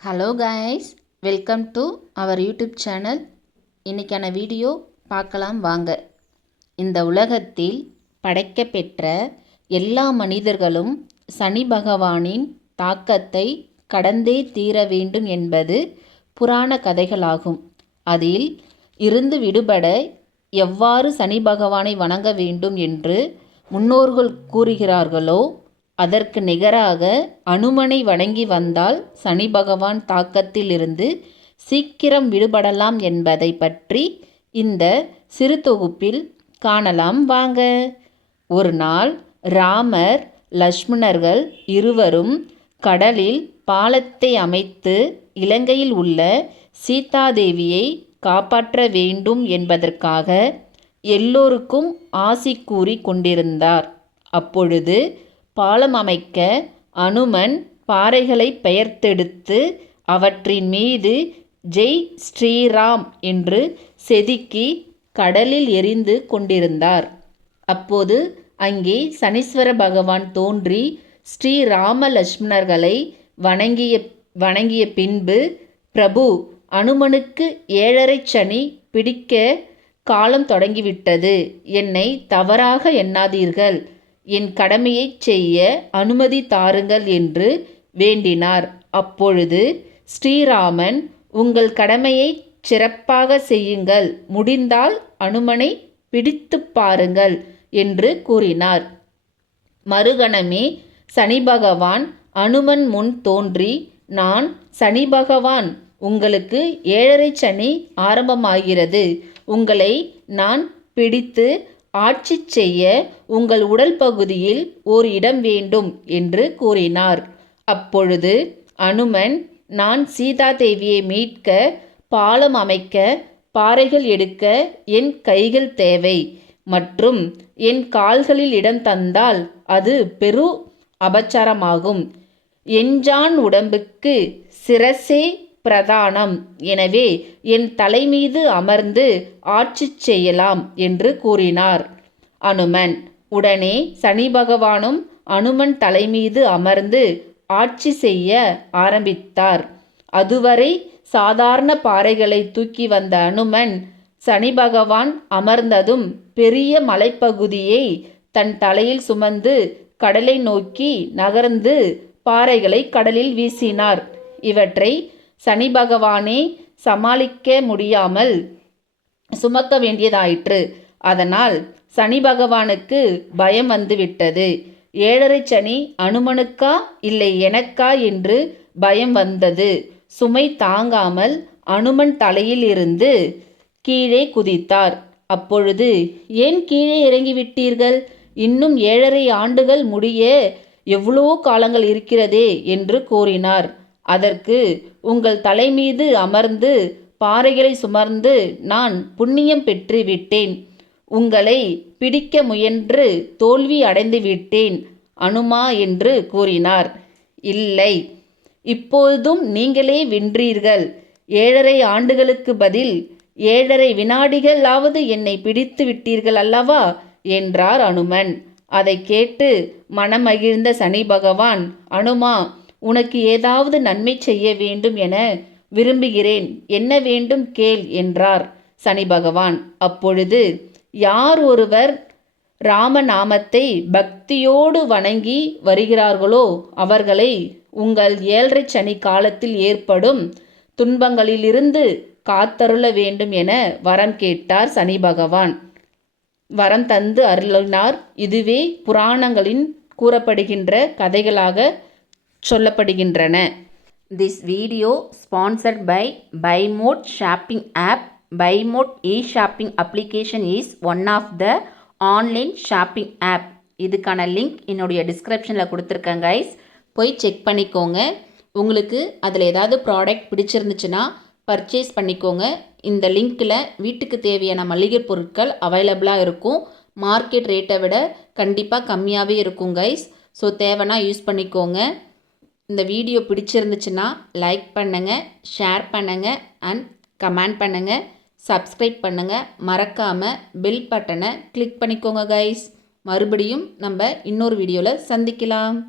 Hello guys, welcome to our YouTube channel. இன்றைக்கான video பார்க்கலாம் வாங்க. இந்த உலகத்தில் படைக்கப்பெற்ற எல்லா மனிதர்களும் சனி பகவானின் தாக்கத்தை கடந்தே தீர வேண்டும் என்பது புராண கதைகளாகும். அதில் இருந்து விடுபட எவ்வாறு சனி பகவானை வணங்க வேண்டும் என்று முன்னோர்கள் கூறுகிறார்களோ அதற்கு நிகராக அனுமனை வணங்கி வந்தால் சனி பகவான் தாக்கத்தில் இருந்து சீக்கிரம் விடுபடலாம் என்பதை பற்றி இந்த சிறு தொகுப்பில் காணலாம் வாங்க. ஒரு நாள் ராமர் லக்ஷ்மணர்கள் இருவரும் கடலில் பாலத்தை அமைத்து இலங்கையில் உள்ள சீதாதேவியை காப்பாற்ற வேண்டும் என்பதற்காக எல்லோருக்கும் ஆசி கூறி கொண்டிருந்தார். அப்பொழுது பாலம் அமைக்க அனுமன் பாறைகளை பெயர்த்தெடுத்து அவற்றின் மீது ஜெய் ஸ்ரீராம் என்று செதுக்கி கடலில் எறிந்து கொண்டிருந்தார். அப்போது அங்கே சனீஸ்வர பகவான் தோன்றி ஸ்ரீராம லக்ஷ்மணர்களை வணங்கிய பின்பு, பிரபு, அனுமனுக்கு 7.5 சனி பிடிக்க காலம் தொடங்கிவிட்டது. என்னை தவறாக எண்ணாதீர்கள். என் கடமையை செய்ய அனுமதி தாருங்கள் என்று வேண்டினார். அப்பொழுது ஸ்ரீராமன், உங்கள் கடமையை சிறப்பாக செய்யுங்கள், முடிந்தால் அனுமனை பிடித்து பாருங்கள் என்று கூறினார். மறுகணமே சனி பகவான் அனுமன் முன் தோன்றி, நான் சனி பகவான், உங்களுக்கு 7.5 சனி ஆரம்பமாகிறது. உங்களை நான் பிடித்து ஆட்சி செய்ய உங்கள் உடல் பகுதியில் ஓர் இடம் வேண்டும் என்று கூறினார். அப்பொழுது அனுமன், நான் சீதாதேவியை மீட்க பாலம் அமைக்க பாறைகள் எடுக்க என் கைகள் தேவை மற்றும் என் கால்களில் இடம் தந்தால் அது பெரு அபச்சாரமாகும். எஞ்சான் உடம்புக்கு சிரசே பிரதானம். எனவே என் தலை மீது அமர்ந்து ஆட்சி செய்யலாம் என்று கூறினார் அனுமன். உடனே சனி பகவானும் அனுமன் தலை மீது அமர்ந்து ஆட்சி செய்ய ஆரம்பித்தார். அதுவரை சாதாரண பாறைகளை தூக்கி வந்த அனுமன் சனி பகவான் அமர்ந்ததும் பெரிய மலைப்பகுதியை தன் தலையில் சுமந்து கடலை நோக்கி நகர்ந்து பாறைகளை கடலில் வீசினார். இவற்றை சனி பகவானே சமாளிக்க முடியாமல் சுமக்க வேண்டியதாயிற்று. அதனால் சனி பகவானுக்கு பயம் வந்துவிட்டது. 7.5 சனி அனுமனுக்கா இல்லை எனக்கா என்று பயம் வந்தது. சுமை தாங்காமல் அனுமன் தலையில் இருந்து கீழே குதித்தார். அப்பொழுது, ஏன் கீழே இறங்கிவிட்டீர்கள்? இன்னும் 7.5 ஆண்டுகள் முடிய எவ்வளோ காலங்கள் இருக்கிறதே என்று கூறினார். அதற்கு, உங்கள் தலை மீது அமர்ந்து பாறைகளை சுமர்ந்து நான் புண்ணியம் பெற்று விட்டேன். உங்களை பிடிக்க முயன்று தோல்வி அடைந்து விட்டேன் அனுமா என்று கூறினார். இல்லை, இப்போதும் நீங்களே வென்றீர்கள். 7.5 ஆண்டுகளுக்கு பதில் 7.5 வினாடிகளாவது என்னை பிடித்து விட்டீர்கள் அல்லவா என்றார் அனுமன். அதை கேட்டு மனமகிழ்ந்த சனி பகவான், அனுமா, உனக்கு ஏதாவது நன்மை செய்ய வேண்டும் என விரும்புகிறேன். என்ன வேண்டும் கேள் என்றார் சனி பகவான். அப்பொழுது, யார் ஒருவர் ராமநாமத்தை பக்தியோடு வணங்கி வருகிறார்களோ அவர்களை உங்கள் 7.5 சனி காலத்தில் ஏற்படும் துன்பங்களிலிருந்து காத்தருள வேண்டும் என வரம் கேட்டார் சனி பகவான். வரம் தந்து அருளினார். இதுவே புராணங்களின் கூறப்படுகின்ற கதைகளாக சொல்லப்படுகின்றன. This video sponsored by BuyMode shopping app. BuyMode e-shopping application is one of the online shopping app. இதுக்கான லிங்க் என்னுடைய டிஸ்கிரிப்ஷனில் கொடுத்துருக்கேன் கைஸ், போய் செக் பண்ணிக்கோங்க. உங்களுக்கு அதில் ஏதாவது ப்ராடக்ட் பிடிச்சிருந்துச்சுன்னா பர்ச்சேஸ் பண்ணிக்கோங்க. இந்த லிங்க்கில் வீட்டுக்கு தேவையான மளிகை பொருட்கள் அவைலபிளாக இருக்கும். மார்க்கெட் ரேட்டை விட கண்டிப்பாக கம்மியாகவே இருக்கும் கைஸ். ஸோ தேவைன்னா யூஸ் பண்ணிக்கோங்க. இந்த வீடியோ பிடிச்சிருந்துச்சுன்னா லைக் பண்ணுங்கள், ஷேர் பண்ணுங்கள் அண்ட் கமெண்ட் பண்ணுங்கள், சப்ஸ்கிரைப் பண்ணுங்கள். மறக்காமல் பெல் பட்டனை கிளிக் பண்ணிக்கோங்க கைஸ். மறுபடியும் நம்ம இன்னொரு வீடியோவில் சந்திக்கலாம்.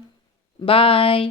பாய்.